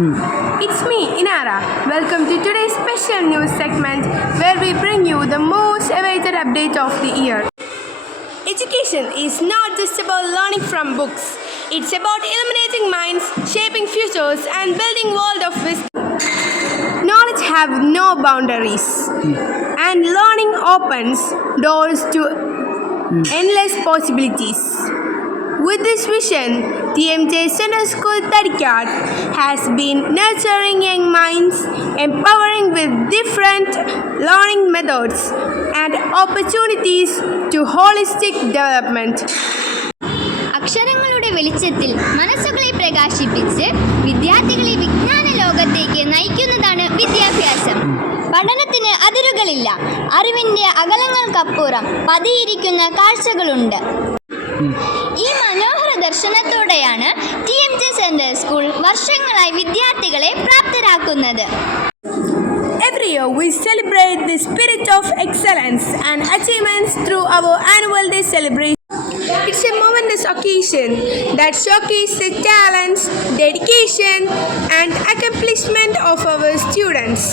It's me, Inara. Welcome to today's special news segment where we bring you the most awaited update of the year. Education is not just about learning from books. It's about illuminating minds, shaping futures, and building world of wisdom. Knowledge have no boundaries, and learning opens doors to endless possibilities. With this vision, TMJ Center School Tadikat has been nurturing young minds, empowering with different learning methods and opportunities to holistic development. അക്ഷരങ്ങളുടെ വെളിച്ചത്തിൽ മനസ്സുകളെ പ്രകാശിപ്പിച്ച് വിദ്യാർത്ഥികളെ വിജ്ഞാന ലോകത്തേക്ക് നയിക്കുന്നതാണ് വിദ്യാഭ്യാസം. പഠനത്തിന് അതിരുകളില്ല. അറിവിൻ്റെ അകലങ്ങൾക്കപ്പുറം പതിയിരിക്കുന്ന കാഴ്ചകളുണ്ട്. ഈ മനോഹര ദർശനത്തോടെയാണ് TMJ സെൻട്രൽ സ്കൂൾ വർഷങ്ങളായി വിദ്യാർത്ഥികളെ പ്രാപ്തരാക്കുന്നത്. Every year we celebrate the spirit of excellence and achievements through our annual day celebration. It's a momentous occasion that showcases the talents, dedication, and accomplishment of our students.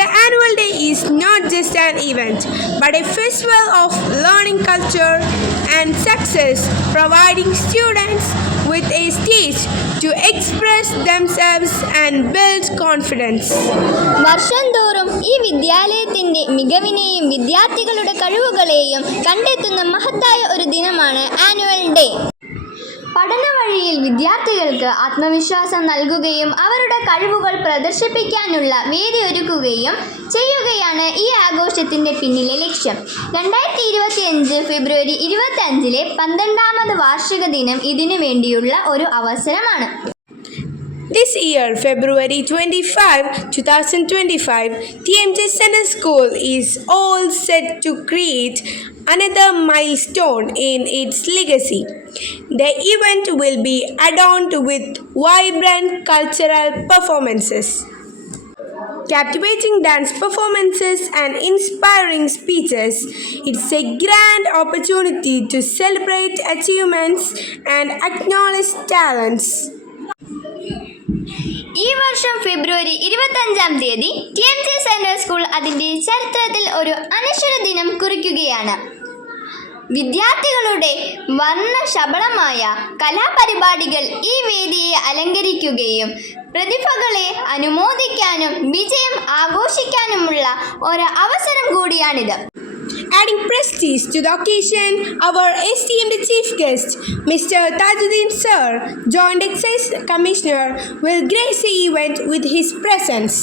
The annual day is not just an event, but a festival of learning culture and success, providing students with a stage to express themselves and build confidence. വർഷം തോറും ഈ വിദ്യാലയത്തിൻ്റെ മികവിനെയും വിദ്യാർത്ഥികളുടെ കഴിവുകളെയും കണ്ടെത്തുന്ന മഹത്തായ ഒരു ദിനമാണ് ആനുവൽ ഡേ. പഠന വഴിയിൽ വിദ്യാർത്ഥികൾക്ക് ആത്മവിശ്വാസം നൽകുകയും അവരുടെ കഴിവുകൾ പ്രദർശിപ്പിക്കാനുള്ള വേദി ഒരുക്കുകയും ചെയ്യുകയാണ് ഈ ആഘോഷത്തിൻ്റെ പിന്നിലെ ലക്ഷ്യം. 2025 ഫെബ്രുവരി 25 12ാമത് വാർഷിക ദിനം ഇതിനു വേണ്ടിയുള്ള ഒരു അവസരമാണ്. This year, February 25, 2025, TMJ Center School is all set to create another milestone in its legacy. The event will be adorned with vibrant cultural performances, captivating dance performances, and inspiring speeches. It's a grand opportunity to celebrate achievements and acknowledge talents. ഈ വർഷം ഫെബ്രുവരി 25 TMJ central school അതിൻ്റെ ചരിത്രത്തിൽ ഒരു അനശ്വര ദിനം കുറിക്കുകയാണ്. വിദ്യാർത്ഥികളുടെ വർണ്ണശബളമായ കലാപരിപാടികൾ ഈ വേദിയെ അലങ്കരിക്കുകയും പ്രതിഭകളെ അനുമോദിക്കാനും വിജയം ആഘോഷിക്കാനുമുള്ള ഒരു അവസരം കൂടിയാണിത്. Adding prestige to the occasion, our esteemed chief guest, Mr. Tajuddin Sir, Joint Excise Commissioner, will grace the event with his presence.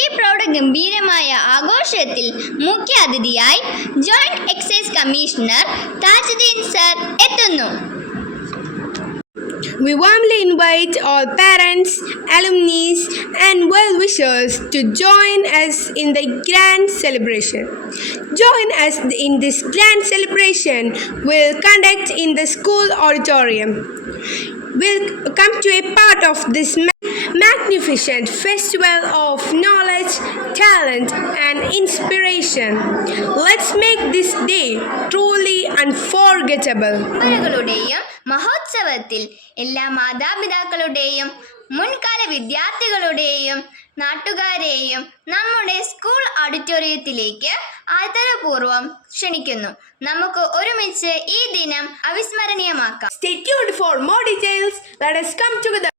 ഈ പ്രൗഢഗംഭീരമായ ആഘോഷത്തിൽ മുഖ്യ അതിഥിയായി joint excise commissioner Thajudheen sir എത്തുന്നു. We warmly invite all parents, alumni, and well-wishers to join us in the grand celebration. Join us in this grand celebration we'll conduct in the school auditorium. We'll come to a part of this magnificent festival of knowledge, talent, and inspiration. Let's make this day truly unforgettable. മഹോത്സവത്തിൽ എല്ലാ മാതാപിതാക്കളുടെയും മുൻകാല വിദ്യാർത്ഥികളുടെയും നാട്ടുകാരെയും നമ്മുടെ സ്കൂൾ ഓഡിറ്റോറിയത്തിലേക്ക് ആദരപൂർവ്വം ക്ഷണിക്കുന്നു. നമുക്ക് ഒരുമിച്ച് ഈ ദിനം അവിസ്മരണീയമാക്കാം. Stay tuned for more details. Let us come together.